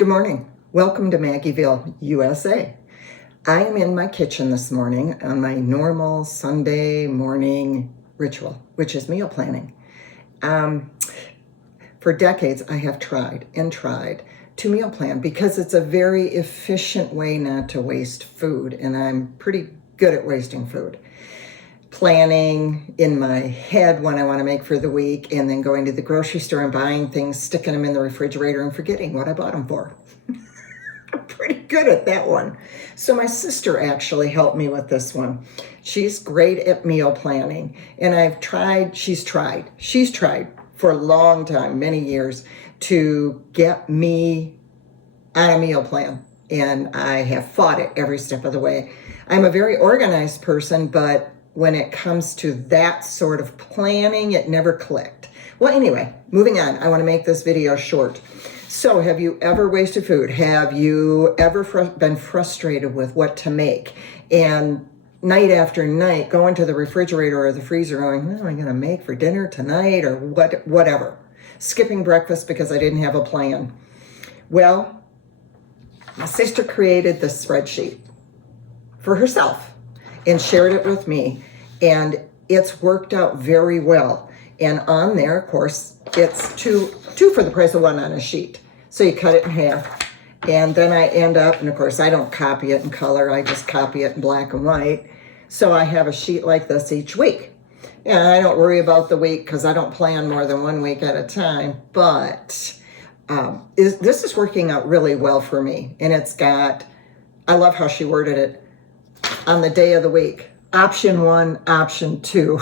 Good morning. Welcome to Maggieville, USA. I am in my kitchen this morning on my normal Sunday morning ritual, which is meal planning. For decades, I have tried to meal plan because it's a very efficient way not to waste food, and I'm pretty good at wasting food. Planning in my head when I want to make for the week, and then going to the grocery store and buying things, sticking them in the refrigerator and forgetting what I bought them for. I'm pretty good at that one. So my sister actually helped me with this one. She's great at meal planning, and she's tried for a long time, many years, to get me on a meal plan, and I have fought it every step of the way. I'm a very organized person, but when it comes to that sort of planning, it never clicked. Well, anyway, moving on. I want to make this video short. So have you ever wasted food? Have you ever been frustrated with what to make? And night after night, going to the refrigerator or the freezer going, what am I going to make for dinner tonight, or whatever? Skipping breakfast because I didn't have a plan. Well, my sister created this spreadsheet for herself and shared it with me, and it's worked out very well. And on there, of course, it's two for the price of one on a sheet. So you cut it in half, and then I end up, and of course I don't copy it in color, I just copy it in black and white. So I have a sheet like this each week. And I don't worry about the week because I don't plan more than 1 week at a time, but this is working out really well for me. And I love how she worded it, on the day of the week, option 1, option 2.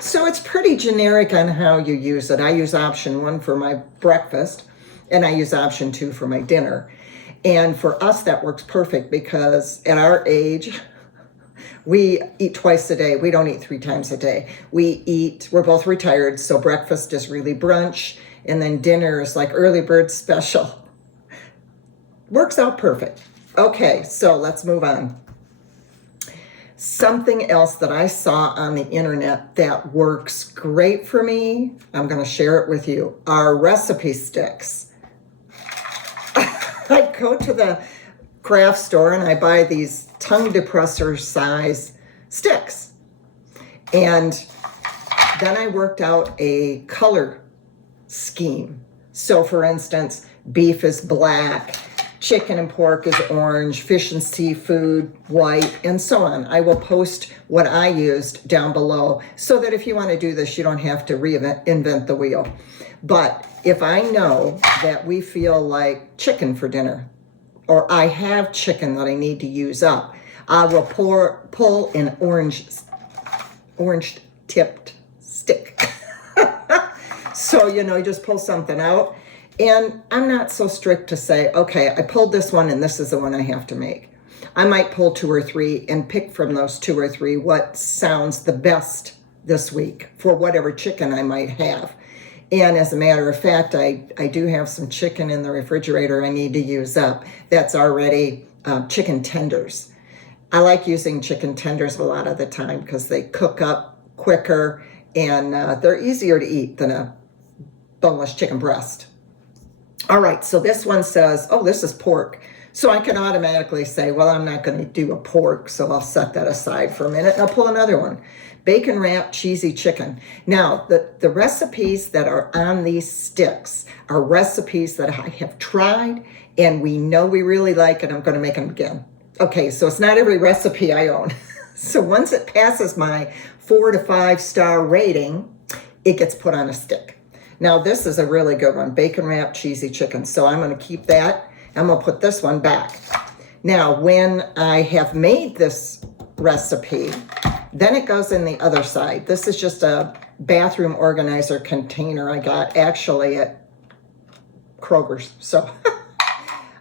So it's pretty generic on how you use it. I use option 1 for my breakfast, and I use option 2 for my dinner. And for us, that works perfect because at our age, we eat twice a day. We don't eat 3 times a day. We're both retired, so breakfast is really brunch, and then dinner is like early bird special. Works out perfect. Okay, so let's move on. Something else that I saw on the internet that works great for me, I'm going to share it with you, are recipe sticks. I go to the craft store and I buy these tongue depressor size sticks. And then I worked out a color scheme. So for instance, beef is black, chicken and pork is orange, fish and seafood white, and so on. I will post what I used down below so that if you want to do this, you don't have to reinvent the wheel. But if I know that we feel like chicken for dinner, or I have chicken that I need to use up, I will pull an orange tipped stick. So, you just pull something out. And I'm not so strict to say, okay, I pulled this one and this is the one I have to make. I might pull 2 or 3 and pick from those 2 or 3 what sounds the best this week for whatever chicken I might have. And as a matter of fact, I do have some chicken in the refrigerator I need to use up. That's already chicken tenders. I like using chicken tenders a lot of the time because they cook up quicker and they're easier to eat than a boneless chicken breast. All right, so this one says, oh, this is pork. So I can automatically say, well, I'm not going to do a pork, so I'll set that aside for a minute, and I'll pull another one. Bacon wrapped cheesy chicken. Now, the recipes that are on these sticks are recipes that I have tried, and we know we really like it. I'm going to make them again. Okay, so it's not every recipe I own. So once it passes my 4 to 5 star rating, it gets put on a stick. Now, this is a really good one, bacon wrapped cheesy chicken. So I'm going to keep that. I'm going to put this one back. Now, when I have made this recipe, then it goes in the other side. This is just a bathroom organizer container I got actually at Kroger's. So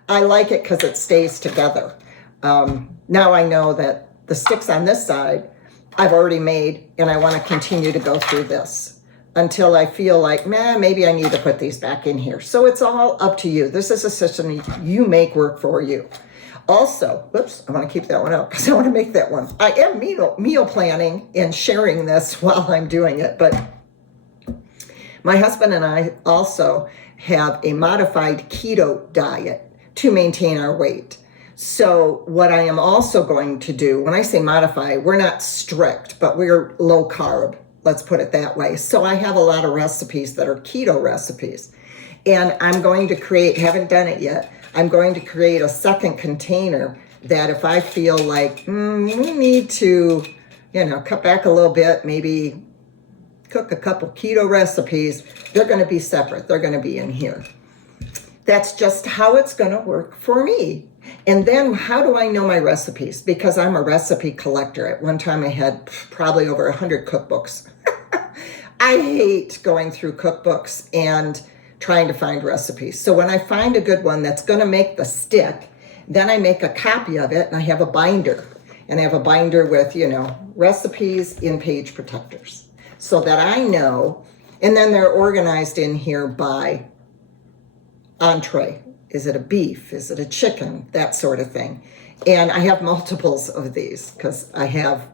I like it because it stays together. Now I know that the sticks on this side I've already made, and I want to continue to go through this until I feel like, maybe I need to put these back in here. So it's all up to you. This is a system you make work for you. Also, I want to keep that one out because I want to make that one. I am meal planning and sharing this while I'm doing it, but my husband and I also have a modified keto diet to maintain our weight. So what I am also going to do, when I say modify, we're not strict, but we're low carb. Let's put it that way. So I have a lot of recipes that are keto recipes. And I'm going to create, haven't done it yet, I'm going to create a second container that if I feel like we need to, cut back a little bit, maybe cook a couple keto recipes, they're going to be separate. They're going to be in here. That's just how it's going to work for me. And then how do I know my recipes? Because I'm a recipe collector. At one time I had probably over 100 cookbooks. I hate going through cookbooks and trying to find recipes. So when I find a good one that's going to make the stick, then I make a copy of it and I have a binder. And I have a binder with, recipes in page protectors so that I know. And then they're organized in here by entree. Is it a beef? Is it a chicken? That sort of thing. And I have multiples of these because I have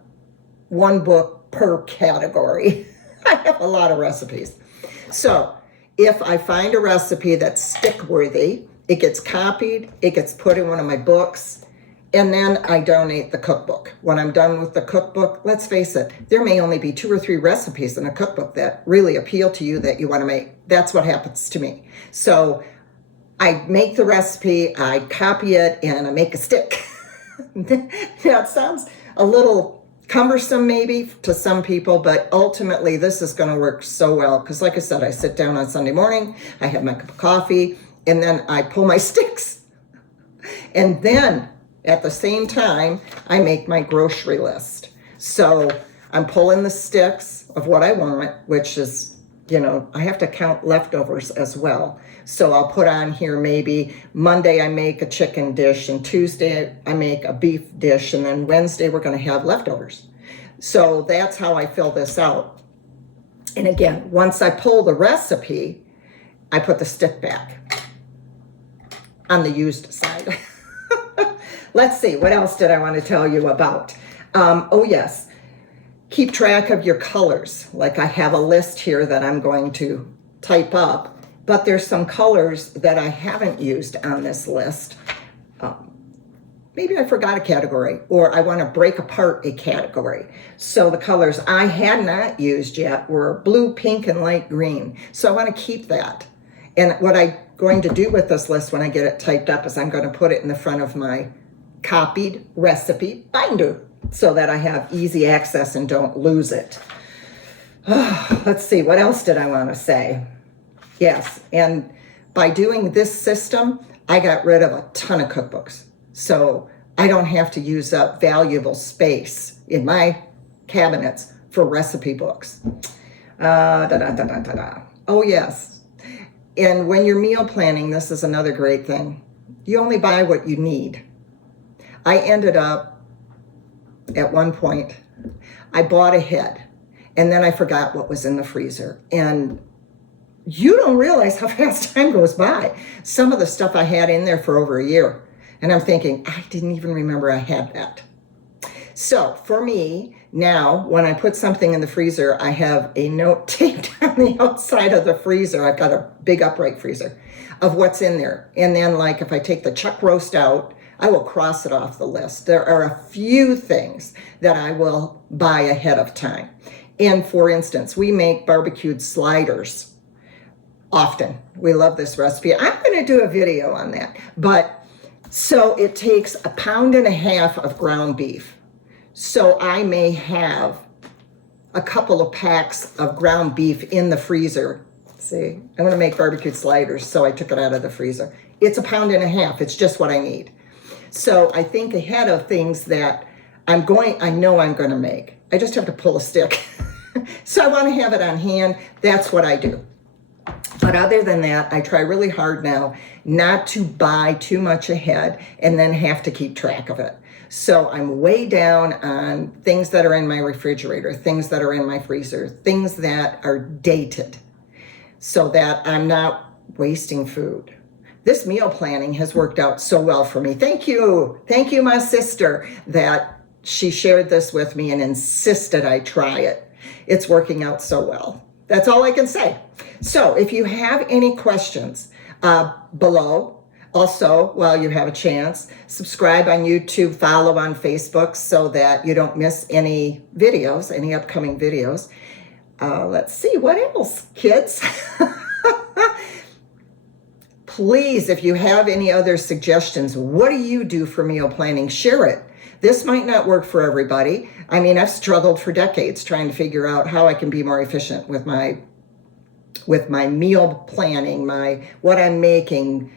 one book per category. I have a lot of recipes. So if I find a recipe that's stick worthy, it gets copied, it gets put in one of my books, and then I donate the cookbook. When I'm done with the cookbook, let's face it, there may only be 2 or 3 recipes in a cookbook that really appeal to you that you want to make. That's what happens to me. So I make the recipe, I copy it, and I make a stick. That sounds a little cumbersome maybe to some people, but ultimately this is going to work so well because like I said, I sit down on Sunday morning, I have my cup of coffee, and then I pull my sticks. And then at the same time, I make my grocery list. So I'm pulling the sticks of what I want, which is, I have to count leftovers as well. So I'll put on here maybe Monday I make a chicken dish and Tuesday I make a beef dish and then Wednesday we're going to have leftovers. So that's how I fill this out. And again, once I pull the recipe, I put the stick back on the used side. Let's see, what else did I want to tell you about? Oh yes, keep track of your colors. Like I have a list here that I'm going to type up. But there's some colors that I haven't used on this list. Maybe I forgot a category or I want to break apart a category. So the colors I had not used yet were blue, pink, and light green. So I want to keep that. And what I'm going to do with this list when I get it typed up is I'm going to put it in the front of my copied recipe binder so that I have easy access and don't lose it. Let's see, what else did I want to say? Yes, and by doing this system, I got rid of a ton of cookbooks. So I don't have to use up valuable space in my cabinets for recipe books. Oh, yes. And when you're meal planning, this is another great thing. You only buy what you need. I ended up, at one point, I bought ahead, and then I forgot what was in the freezer. And you don't realize how fast time goes by. Some of the stuff I had in there for over a year. And I'm thinking, I didn't even remember I had that. So for me, now, when I put something in the freezer, I have a note taped on the outside of the freezer. I've got a big upright freezer of what's in there. And then like if I take the chuck roast out, I will cross it off the list. There are a few things that I will buy ahead of time. And for instance, we make barbecued sliders often. We love this recipe. I'm going to do a video on that. But so it takes 1.5 pounds of ground beef. So I may have a couple of packs of ground beef in the freezer. See, I'm going to make barbecued sliders, so I took it out of the freezer. It's 1.5 pounds. It's just what I need. So I think ahead of things that I know I'm going to make. I just have to pull a stick. So I want to have it on hand. That's what I do. But other than that, I try really hard now not to buy too much ahead and then have to keep track of it. So I'm way down on things that are in my refrigerator, things that are in my freezer, things that are dated, so that I'm not wasting food. This meal planning has worked out so well for me. Thank you. Thank you, my sister, that she shared this with me and insisted I try it. It's working out so well. That's all I can say. So if you have any questions below, also, while you have a chance, subscribe on YouTube, follow on Facebook so that you don't miss any videos, any upcoming videos. Let's see, what else, kids? Please, if you have any other suggestions, what do you do for meal planning? Share it. This might not work for everybody. I mean, I've struggled for decades trying to figure out how I can be more efficient with my meal planning, what I'm making,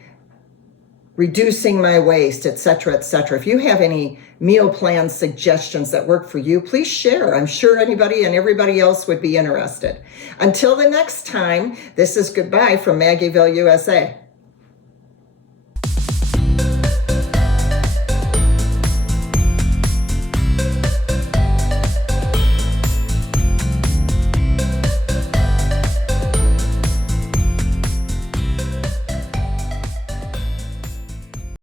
reducing my waste, etc., etc. If you have any meal plan suggestions that work for you, please share. I'm sure anybody and everybody else would be interested. Until the next time, this is goodbye from Maggieville, USA.